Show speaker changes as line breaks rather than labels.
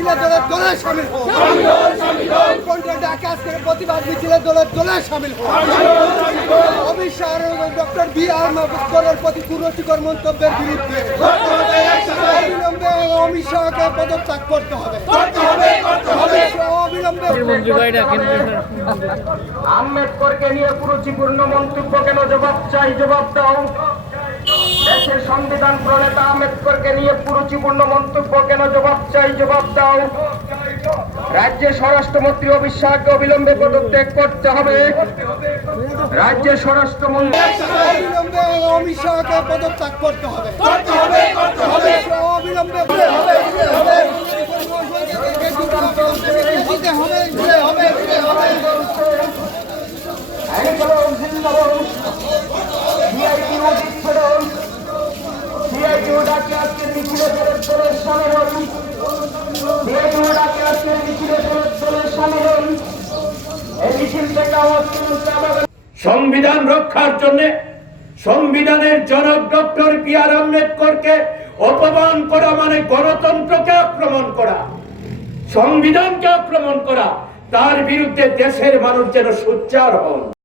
মিছিলে দলে দলে সামিল কোনটা ডাকে প্রতিবাদ মিছিলে দলে দলে সামিল শাহ ডক্টর বি আর আম্বেদকরের প্রতি কুরুচিকর মন্তব্যের বিরুদ্ধে অবিলম্বে অমিত শাহকে পদত্যাগ করতে হবে। অবিলম্বে
আম্বেদকরকে নিয়ে কুরুচিপূর্ণ মন্তব্য কেন জবাব চাই জবাব দাও। দেশের সংবিধান প্রণেতা আম্বেদকরকে নিয়ে পুরুচিপূর্ণ মন্তব্য কেন জবাব চাই? জবাব দাও। রাজ্যের স্বরাষ্ট্রমন্ত্রী অমিত শাহকে অবিলম্বে পদত্যাগ করতে হবে। রাজ্যের স্বরাষ্ট্রমন্ত্রী
অবিলম্বে অমিত শাহকে পদত্যাগ করতে হবে। অবিলম্বে হবে
আজকের মিছিলে ডাকে আজকের মিছিলে হন এই মিছিল থেকে আমাদের
সংবিধান রক্ষার জন্য সংবিধানের জনক ডক্টর বি আর আম্বেদকরকে অপমান করা মানে গণতন্ত্রকে আক্রমণ করা। সংবিধানকে আক্রমণ করা, তার বিরুদ্ধে দেশের মানুষ যেন সোচ্চার হন।